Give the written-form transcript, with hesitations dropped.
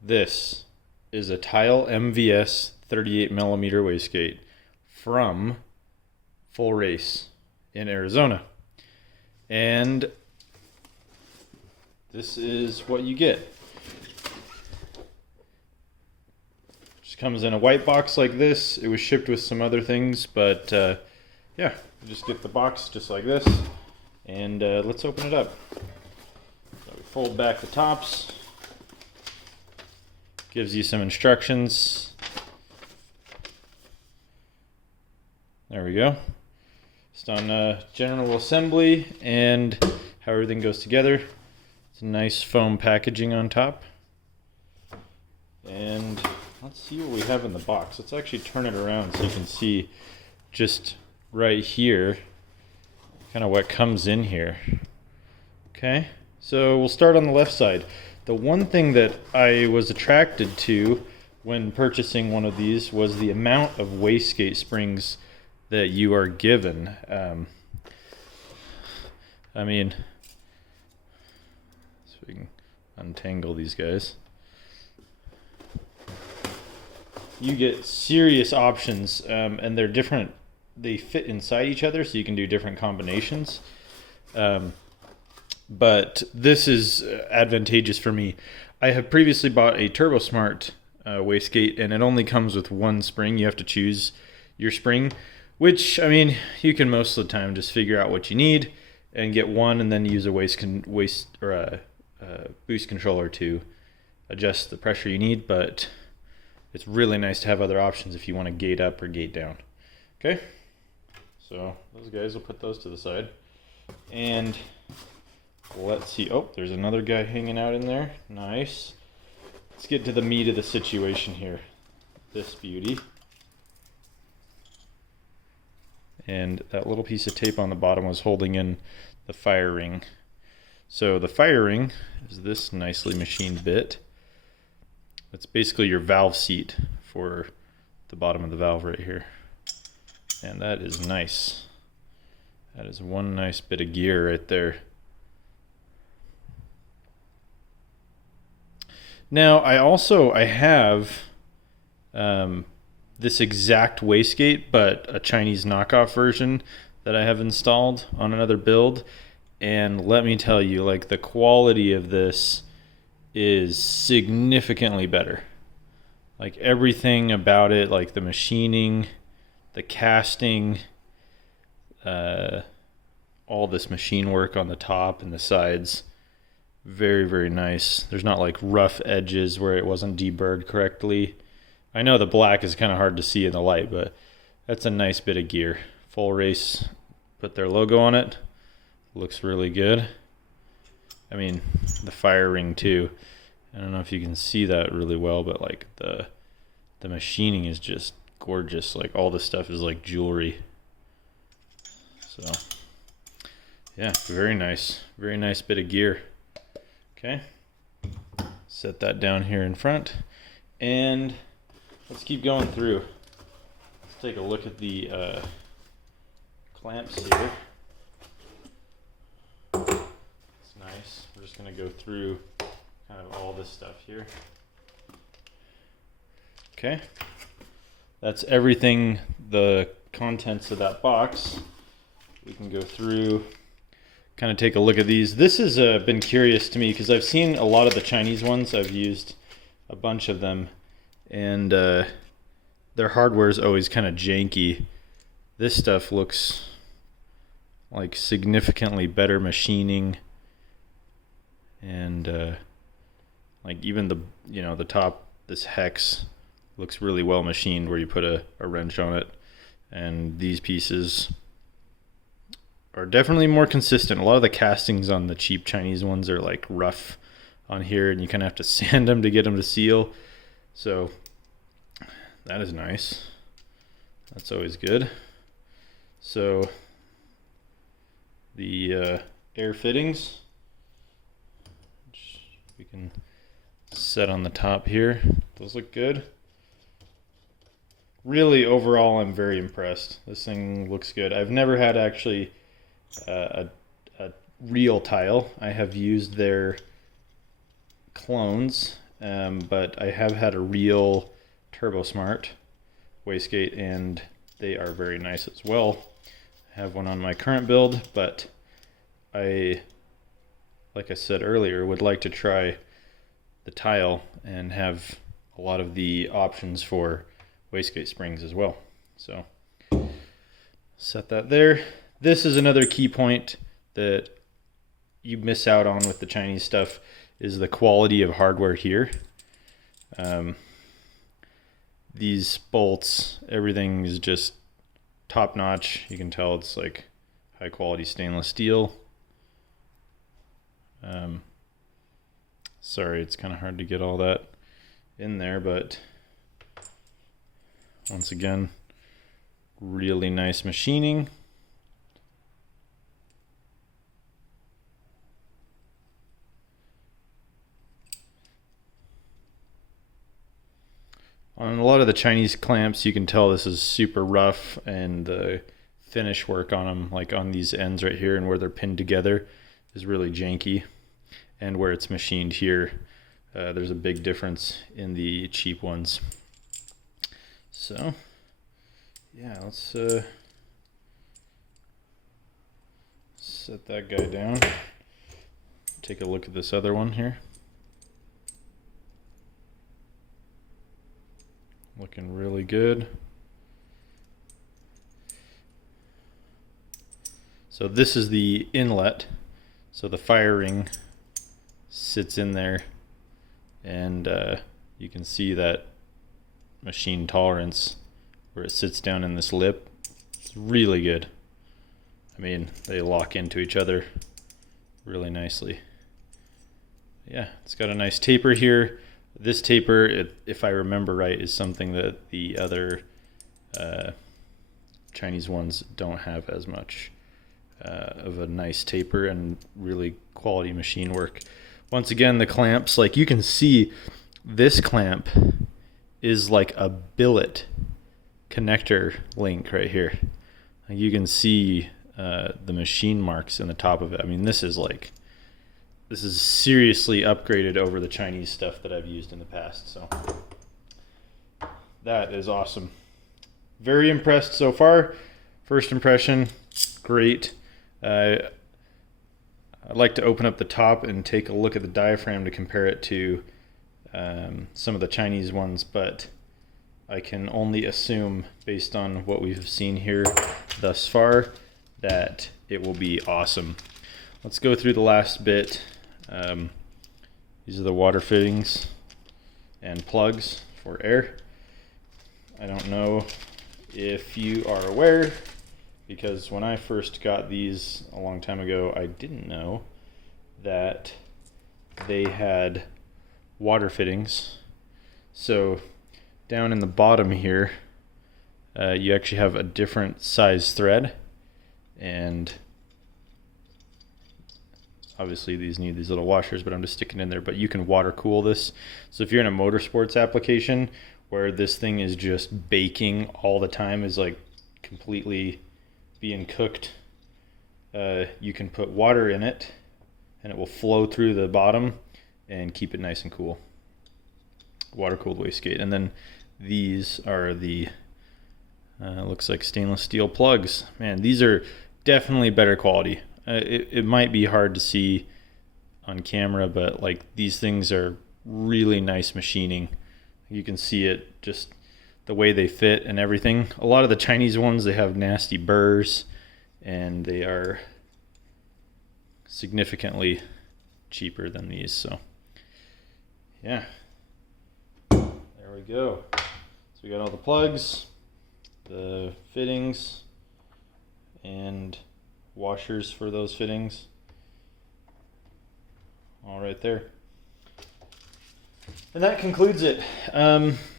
This is a Tial MV-S 38mm wastegate from Full-Race in Arizona. And this is what you get. Just comes in a white box like this. It was shipped with some other things, but yeah, you just get the box just like this. And let's open it up. So we fold back the tops. Gives you some instructions. There we go. Just on general assembly and how everything goes together. It's a nice foam packaging on top. And let's see what we have in the box. Let's actually turn it around so you can see just right here kind of what comes in here. Okay, so we'll start on the left side. The one thing that I was attracted to when purchasing one of these was the amount of wastegate springs that you are given. I mean, so we can untangle these guys. You get serious options, and they're different. They fit inside each other, so you can do different combinations. But this is advantageous for me. I have previously bought a TurboSmart wastegate, and it only comes with one spring. You have to choose your spring, which, I mean, you can most of the time just figure out what you need and get one, and then use a boost controller to adjust the pressure you need. But it's really nice to have other options if you want to gate up or gate down. Okay, so those guys, will put those to the side. And let's see. Oh, there's another guy hanging out in there. Nice. Let's get to the meat of the situation here. This beauty. And that little piece of tape on the bottom was holding in the fire ring. So the fire ring is this nicely machined bit. It's basically your valve seat for the bottom of the valve right here. And that is nice. That is one nice bit of gear right there. Now, I have this exact wastegate, but a Chinese knockoff version that I have installed on another build. And let me tell you, like, the quality of this is significantly better. Like, everything about it, like the machining, the casting, all this machine work on the top and the sides. Very, very nice. There's not like rough edges where it wasn't deburred correctly. I know the black is kind of hard to see in the light, but that's a nice bit of gear. Full-Race put their logo on it. Looks really good. I mean, the fire ring too. I don't know if you can see that really well, but like the machining is just gorgeous. Like, all this stuff is like jewelry. So yeah, very nice bit of gear. Okay, set that down here in front, and let's keep going through. Let's take a look at the clamps here. It's nice. We're just going to go through kind of all this stuff here. Okay, that's everything, the contents of that box. We can go through, kind of take a look at these. This has been curious to me because I've seen a lot of the Chinese ones. I've used a bunch of them, and their hardware is always kind of janky. This stuff looks like significantly better machining, and like even the top, this hex looks really well machined where you put a wrench on it, and these pieces are definitely more consistent. A lot of the castings on the cheap Chinese ones are like rough on here, and you kind of have to sand them to get them to seal. So that is nice. That's always good. So the air fittings, which we can set on the top here, those look good. Really, overall, I'm very impressed. This thing looks good. I've never had actually a real tile. I have used their clones, but I have had a real Turbo Smart wastegate, and they are very nice as well. I have one on my current build, but like I said earlier, would like to try the Tial and have a lot of the options for wastegate springs as well. So set that there. This is another key point that you miss out on with the Chinese stuff, is the quality of hardware here. These bolts, everything is just top notch. You can tell it's like high quality stainless steel. Sorry, it's kind of hard to get all that in there, but once again, really nice machining. On a lot of the Chinese clamps, you can tell this is super rough, and the finish work on them, like on these ends right here and where they're pinned together, is really janky. And where it's machined here, there's a big difference in the cheap ones. So yeah, let's set that guy down. Take a look at this other one here. Looking really good. So this is the inlet. So the fire ring sits in there, and you can see that machine tolerance where it sits down in this lip. It's really good. I mean, they lock into each other really nicely. Yeah, it's got a nice taper here. This taper, if I remember right, is something that the other Chinese ones don't have as much of a nice taper and really quality machine work. Once again, the clamps, like you can see, this clamp is like a billet connector link right here. You can see the machine marks in the top of it. I mean, this is seriously upgraded over the Chinese stuff that I've used in the past. So that is awesome. Very impressed so far. First impression, great. I'd like to open up the top and take a look at the diaphragm to compare it to some of the Chinese ones, but I can only assume, based on what we've seen here thus far, that it will be awesome. Let's go through the last bit. These are the water fittings and plugs for air. I don't know if you are aware, because when I first got these a long time ago, I didn't know that they had water fittings. So down in the bottom here, you actually have a different size thread, and obviously these need these little washers, but I'm just sticking in there. But you can water cool this. So if you're in a motorsports application where this thing is just baking all the time, is like completely being cooked, you can put water in it and it will flow through the bottom and keep it nice and cool. Water cooled wastegate. And then these are the looks like stainless steel plugs. Man, these are definitely better quality. It might be hard to see on camera, but like these things are really nice machining. You can see it, just the way they fit and everything. A lot of the Chinese ones, they have nasty burrs, and they are significantly cheaper than these. So yeah, there we go. So we got all the plugs, the fittings, and washers for those fittings all right there. And that concludes it.